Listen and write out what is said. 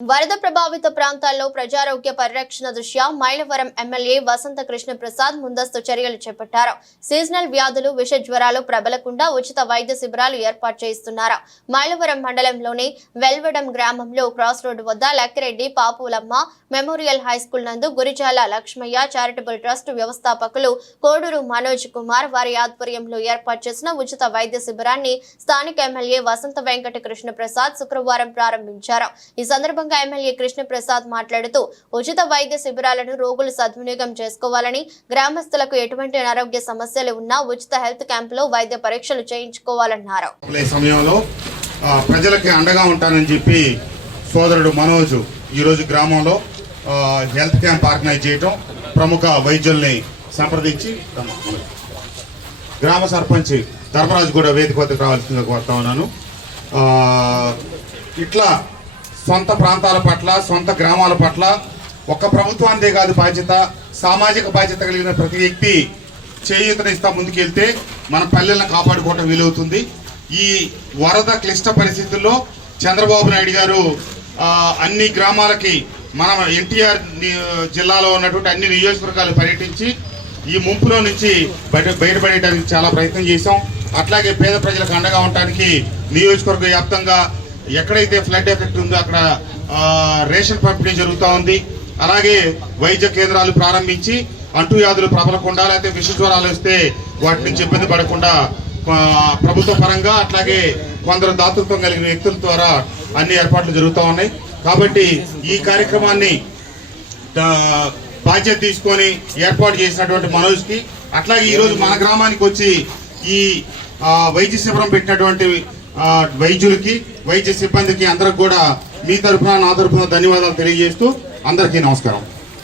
వరద ప్రభావిత ప్రాంతాల్లో ప్రజారోగ్య పరిరక్షణ దృష్ట్యా మైలవరం ఎమ్మెల్యే వసంత కృష్ణ ప్రసాద్ ముందస్తు చర్యలు చేపట్టారు. సీజనల్ వ్యాధులు విష జ్వరాలు ప్రబలకుండా ఉచిత వైద్య శిబిరాలు ఏర్పాటు చేస్తున్నారు. మైలవరం మండలంలోని వెల్వడం గ్రామంలో క్రాస్ రోడ్డు వద్ద Lakkireddy Papulamma memorial high school నందు గురిజాల లక్ష్మయ్య చారిటబుల్ ట్రస్ట్ వ్యవస్థాపకులు కోడూరు మనోజ్ కుమార్ వారి ఆధ్వర్యంలో ఏర్పాటు చేసిన ఉచిత వైద్య శిబిరాన్ని స్థానిక ఎమ్మెల్యే వసంత వెంకట కృష్ణ ప్రసాద్ శుక్రవారం ప్రారంభించారు. ఈ సందర్భంగా ఎమ్మెల్యే కృష్ణప్రసాద్ మాట్లాడుతూ ఉచిత వైద్య శిబిరాలను రోగులు సద్వినియోగం చేసుకోవాలని గ్రామస్తులకు ఎటువంటి అనారోగ్య సమస్యలు ఉన్నా ఉచిత హెల్త్ క్యాంపులో వైద్య పరీక్షలు చేయించుకోవాలన్నారు. సమయంలో ప్రజలకి అండగా ఉంటానని చెప్పి సోదరుడు మనోజ్ ఈరోజు గ్రామంలో హెల్త్ క్యాంప్ ఆర్గనైజ్ చేయటం ప్రముఖ వైద్యుల్ని సంప్రదించి గ్రామ సర్పంచ్ ధర్మరాజు కూడా వేదిక వద్దకు రావాల్సిందిగా కోరుతా ఉన్నాను. ఇట్లా సొంత ప్రాంతాల పట్ల సొంత గ్రామాల పట్ల ఒక్క ప్రభుత్వానిదే కాదు బాధ్యత. సామాజిక బాధ్యత కలిగిన ప్రతి వ్యక్తి చేయూతనిస్తా ముందుకెళ్తే మన పల్లెలను కాపాడుకోవటం వీలవుతుంది. ఈ వరద క్లిష్ట పరిస్థితుల్లో చంద్రబాబు నాయుడు గారు అన్ని గ్రామాలకి మన ఎన్టీఆర్ జిల్లాలో ఉన్నటువంటి అన్ని నియోజకవర్గాలు పర్యటించి ఈ ముంపులో నుంచి బయట బయటపడేయడానికి చాలా ప్రయత్నం చేశాం. అట్లాగే పేద ప్రజలకు అండగా ఉండటానికి నియోజకవర్గ వ్యాప్తంగా ఎక్కడైతే ఫ్లడ్ ఎఫెక్ట్ ఉందో అక్కడ రేషన్ పంపిణీ జరుగుతూ ఉంది. అలాగే వైద్య కేంద్రాలు ప్రారంభించి అంటువ్యాధులు ప్రబలకుండా లేకపోతే విష జ్వరాలు వస్తే వాటి నుంచి ఇబ్బంది పడకుండా ప్రభుత్వ పరంగా అట్లాగే కొందరు దాతృత్వం కలిగిన వ్యక్తుల ద్వారా అన్ని ఏర్పాట్లు జరుగుతూ ఉన్నాయి. కాబట్టి ఈ కార్యక్రమాన్ని బాధ్యత తీసుకొని ఏర్పాటు చేసినటువంటి మనోజ్కి అట్లాగే ఈరోజు మన గ్రామానికి వచ్చి ఈ వైద్య శిబిరం పెట్టినటువంటి వైద్యులకి వైద్య సిబ్బందికి అందరికి కూడా మీ తరఫున నా తరఫున ధన్యవాదాలు తెలియజేస్తూ అందరికీ నమస్కారం.